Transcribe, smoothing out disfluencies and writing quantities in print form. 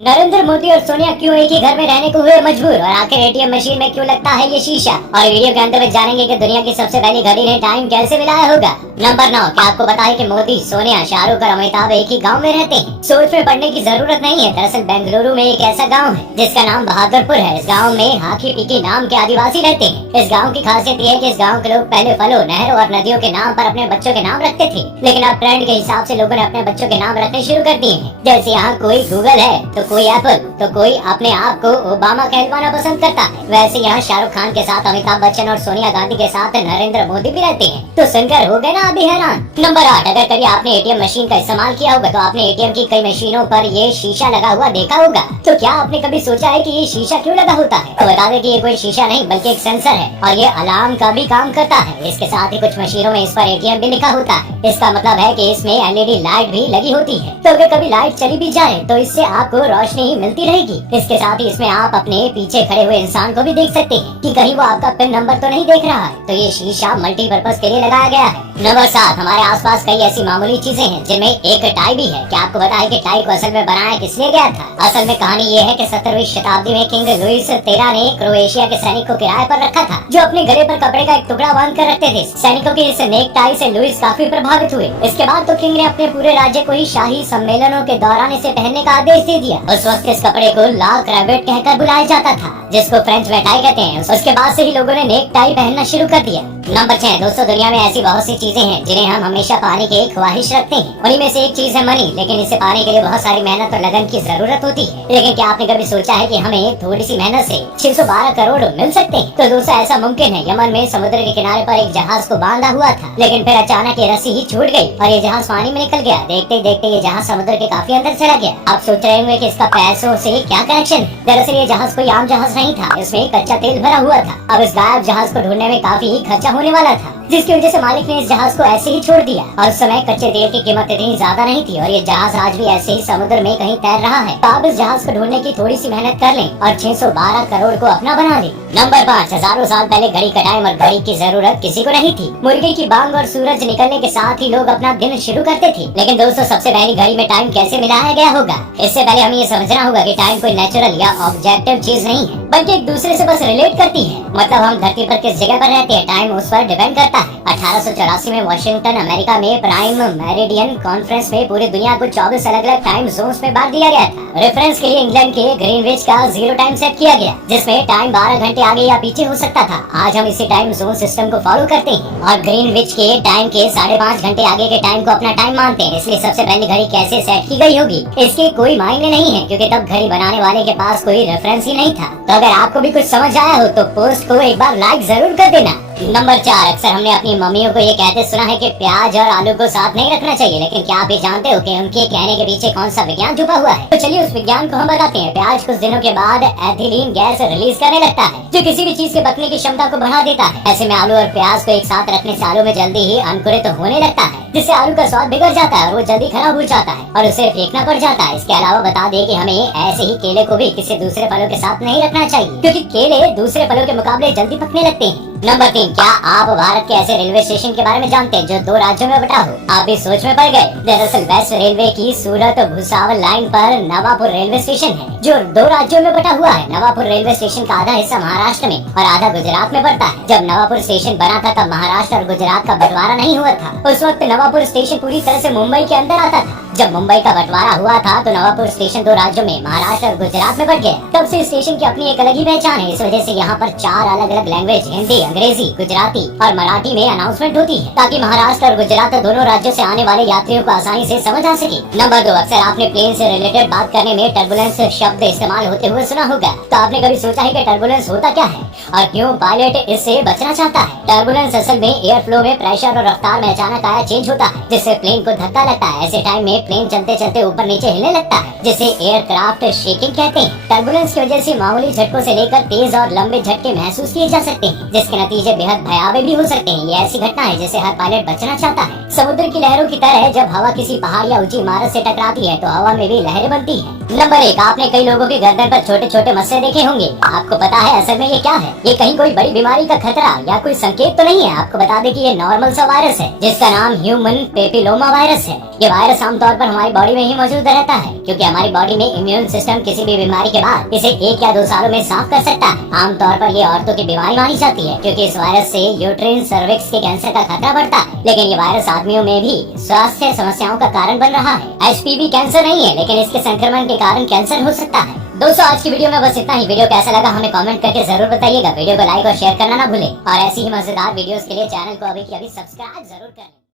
नरेंद्र मोदी और सोनिया क्यों एक ही घर में रहने को हुए मजबूर, और आखिर एटीएम मशीन में क्यों लगता है ये शीशा। और वीडियो के अंत में जानेंगे कि दुनिया की सबसे पहली घड़ी ने टाइम कैसे मिलाया होगा। नंबर 9, क्या आपको पता है कि मोदी, सोनिया, शाहरुख और अमिताभ एक ही गांव में रहते हैं। सोच में पड़ने की जरूरत नहीं है। दरअसल बेंगलुरु में एक ऐसा गाँव है जिसका नाम बहादुरपुर है। इस गाँव में हाकी पीकी नाम के आदिवासी रहते हैं। इस गाँव की खासियत ये है कि इस गाँव के लोग पहले फलों, नहरों और नदियों के नाम पर अपने बच्चों के नाम रखते थे, लेकिन अब ट्रेंड के हिसाब से लोगों ने अपने बच्चों के नाम रखने शुरू कर दिए हैं। जैसे यहाँ कोई गूगल है तो कोई एप्पल, तो कोई अपने आप को ओबामा कहलवाना पसंद करता है। वैसे यहाँ शाहरुख खान के साथ अमिताभ बच्चन और सोनिया गांधी के साथ नरेंद्र मोदी भी रहते हैं। तो सुनकर हो गए ना अभी हैरान। नंबर 8, अगर कभी आपने एटीएम मशीन का इस्तेमाल किया होगा तो आपने एटीएम की कई मशीनों पर ये शीशा लगा हुआ देखा होगा। तो क्या आपने कभी सोचा है कि ये शीशा क्यों लगा होता है? तो बता दें कि ये कोई शीशा नहीं बल्कि एक सेंसर है, और ये अलार्म का भी काम करता है। इसके साथ ही कुछ मशीनों में इस पर एटीएम भी लिखा होता है। इसका मतलब है कि इसमें एलईडी लाइट भी लगी होती है, तो अगर कभी लाइट चली भी जाए तो इससे आपको रोशनी ही मिलती रहेगी। इसके साथ ही इसमें आप अपने पीछे खड़े हुए इंसान को भी देख सकते हैं कि कहीं वो आपका पिन नंबर तो नहीं देख रहा है। तो ये शीशा मल्टीपर्पज के लिए लगाया गया है। नंबर 7, हमारे आसपास कई ऐसी मामूली चीजें हैं जिनमें एक टाई भी है। क्या आपको पता है कि टाई को असल में बनाया किस लिए गया था? असल में कहानी ये है कि 17वीं शताब्दी में किंग लुइस 13 ने क्रोएशिया के सैनिक को किराए पर रखा था, जो अपने गले पर कपड़े का एक टुकड़ा बांध कर रखते थे। सैनिकों की इस नेक टाई से लुइस काफी प्रभावित हुए। इसके बाद तो किंग ने अपने पूरे राज्य को ही शाही सम्मेलनों के दौरान इसे पहनने का आदेश दे दिया। उस वक्त इस कपड़े को ला क्रैवेट कहकर बुलाया जाता था, जिसको फ्रेंच में टाई कहते हैं। उसके बाद से ही लोगों ने नेक टाई पहनना शुरू कर दिया। नंबर 6, दोस्तों, दुनिया में ऐसी बहुत सी चीजें हैं जिन्हें हम हमेशा पाने की ख्वाहिश रखते हैं। उन्हीं में से एक चीज है मनी, लेकिन इसे पाने के लिए बहुत सारी मेहनत और लगन की जरूरत होती है। लेकिन क्या आपने कभी सोचा है कि हमें थोड़ी सी मेहनत से 612 करोड़ मिल सकते हैं? तो दोस्तों, ऐसा मुमकिन है। यमन में समुद्र के किनारे पर एक जहाज को बांधा हुआ था, लेकिन फिर अचानक ये रस्सी ही छूट गई और ये जहाज पानी में निकल गया। देखते देखते ये जहाज समुद्र के काफी अंदर चला गया। आप सोच रहे होंगे कि इसका पैसों से क्या कनेक्शन है। दरअसल ये जहाज कोई आम जहाज नहीं था, इसमें कच्चा तेल भरा हुआ था। अब इस गायब जहाज को ढूंढने में काफी ही खर्चा होने वाला था, जिसकी वजह से मालिक ने इस जहाज को ऐसे ही छोड़ दिया। और उस समय कच्चे तेल की कीमत इतनी ज्यादा नहीं थी और ये जहाज आज भी ऐसे ही समुद्र में कहीं तैर रहा है। तो आप इस जहाज को ढूंढने की थोड़ी सी मेहनत कर लें और 612 करोड़ को अपना बना लें। नंबर 5, हजारों साल पहले घड़ी का टाइम और घड़ी की जरूरत किसी को नहीं थी। मुर्गी की बांग और सूरज निकलने के साथ ही लोग अपना दिन शुरू करते थे। लेकिन दोस्तों, सबसे पहली घड़ी में टाइम कैसे मिलाया गया होगा? इससे पहले हमें ये समझना होगा कि टाइम कोई नेचुरल या ऑब्जेक्टिव चीज नहीं है, बल्कि एक दूसरे से बस रिलेट करती है। मतलब हम धरती पर किस जगह पर रहते हैं, टाइम उस पर डिपेंड करता है। 1884 में वाशिंगटन अमेरिका में प्राइम मेरिडियन कॉन्फ्रेंस में पूरी दुनिया को 24 अलग अलग टाइम जोन्स में बांट दिया गया था। रेफरेंस के लिए इंग्लैंड के ग्रीनविच का 0 टाइम सेट किया गया, जिसमें टाइम 12 घंटे आगे या पीछे हो सकता था। आज हम इसी टाइम जोन सिस्टम को फॉलो करते हैं और ग्रीनविच के टाइम के 5.5 घंटे आगे के टाइम को अपना टाइम मानते हैं। इसलिए सबसे पहली घड़ी कैसे सेट की गई होगी, इसके कोई मायने नहीं है, क्योंकि तब घड़ी बनाने वाले के पास कोई रेफरेंस ही नहीं था। तो अगर आपको भी कुछ समझ आया हो तो पोस्ट को एक बार लाइक जरूर कर देना। नंबर 4, अक्सर हमने अपनी मम्मियों को ये कहते सुना है कि प्याज और आलू को साथ नहीं रखना चाहिए, लेकिन क्या आप ये जानते हो कि उनके कहने के पीछे कौन सा विज्ञान छुपा हुआ है? तो चलिए उस विज्ञान को हम बताते हैं। प्याज कुछ दिनों के बाद एथिलीन गैस रिलीज करने लगता है, जो किसी भी चीज के पकने की क्षमता को बढ़ा देता है। ऐसे में आलू और प्याज को एक साथ रखने से आलू में जल्दी ही अंकुरित होने लगता है, जिससे आलू का स्वाद बिगड़ जाता है और वो जल्दी खराब हो जाता है और उसे फेंकना पड़ जाता है। इसके अलावा बता दें कि हमें ऐसे ही केले को भी किसी दूसरे फलों के साथ नहीं रखना चाहिए, क्योंकि केले दूसरे फलों के मुकाबले जल्दी पकने लगते हैं। नंबर 3, क्या आप भारत के ऐसे रेलवे स्टेशन के बारे में जानते हैं जो 2 राज्यों में बटा हो? आप भी सोच में पड़ गए। दरअसल वेस्ट रेलवे की सूरत भुसावल लाइन पर नवापुर रेलवे स्टेशन है, जो 2 राज्यों में बटा हुआ है। नवापुर रेलवे स्टेशन का आधा हिस्सा महाराष्ट्र में और आधा गुजरात में पड़ता है। जब नवापुर स्टेशन बना था तब महाराष्ट्र और गुजरात का बंटवारा नहीं हुआ था। उस वक्त नवापुर स्टेशन पूरी तरह से मुंबई के अंदर आता था। जब मुंबई का बंटवारा हुआ था तो नवापुर स्टेशन 2 राज्यों में, महाराष्ट्र और गुजरात में बट गया। तब से स्टेशन की अपनी एक अलग ही पहचान है। इस वजह से यहाँ पर 4 अलग अलग लैंग्वेज, हिंदी, अंग्रेजी, गुजराती और मराठी में अनाउंसमेंट होती है, ताकि महाराष्ट्र और गुजरात दोनों राज्यों से आने वाले यात्रियों को आसानी से समझ आ सके। नंबर 2, अक्सर आपने प्लेन से रिलेटेड बात करने में टर्बुलेंस शब्द इस्तेमाल होते हुए सुना होगा। तो आपने कभी सोचा है कि टर्बुलेंस होता क्या है और क्यों पायलट इससे बचना चाहता है? टर्बुलेंस असल में एयर फ्लो में प्रेशर और रफ्तार में अचानक आया चेंज होता है, जिससे प्लेन को धक्का लगता है। ऐसे टाइम में प्लेन चलते चलते ऊपर नीचे हिलने लगता है, जिसे एयरक्राफ्ट शेकिंग कहते हैं। टर्बुलेंस की वजह से मामूली झटकों से लेकर तेज और लंबे झटके महसूस किए जा सकते हैं, जिसके नतीजे बेहद भयावह भी हो सकते हैं। ये ऐसी घटना है जिसे हर पायलट बचना चाहता है। समुद्र की लहरों की तरह जब हवा किसी पहाड़ या ऊंची इमारत से टकराती है तो हवा में भी लहरें बनती है। नंबर 1, आपने कई लोगों के गर्दन पर छोटे छोटे मस्से देखे होंगे। आपको पता है असल में ये क्या है? ये कहीं कोई बड़ी बीमारी का खतरा या कोई संकेत तो नहीं है। आपको बता दें कि ये नॉर्मल सा वायरस है जिसका नाम ह्यूमन पेपिलोमा वायरस है। ये वायरस आमतौर पर हमारी बॉडी में ही मौजूद रहता है, क्योंकि हमारी बॉडी में इम्यून सिस्टम किसी भी बीमारी के बाद इसे 1 या 2 सालों में साफ कर सकता है। आमतौर पर ये औरतों की बीमारी मानी जाती है, क्योंकि इस वायरस से यूट्राइन सर्विक्स के कैंसर का खतरा बढ़ता है। लेकिन ये वायरस आदमियों में भी स्वास्थ्य समस्याओं का कारण बन रहा है। एचपीवी कैंसर नहीं है, लेकिन इसके संक्रमण के कारण कैंसर हो सकता है। दोस्तों, आज की वीडियो में बस इतना ही। वीडियो कैसा लगा हमें कमेंट करके जरूर बताइएगा। वीडियो को लाइक और शेयर करना ना भूलें, और ऐसी ही मजेदार वीडियोस के लिए चैनल को अभी सब्सक्राइब जरूर करें।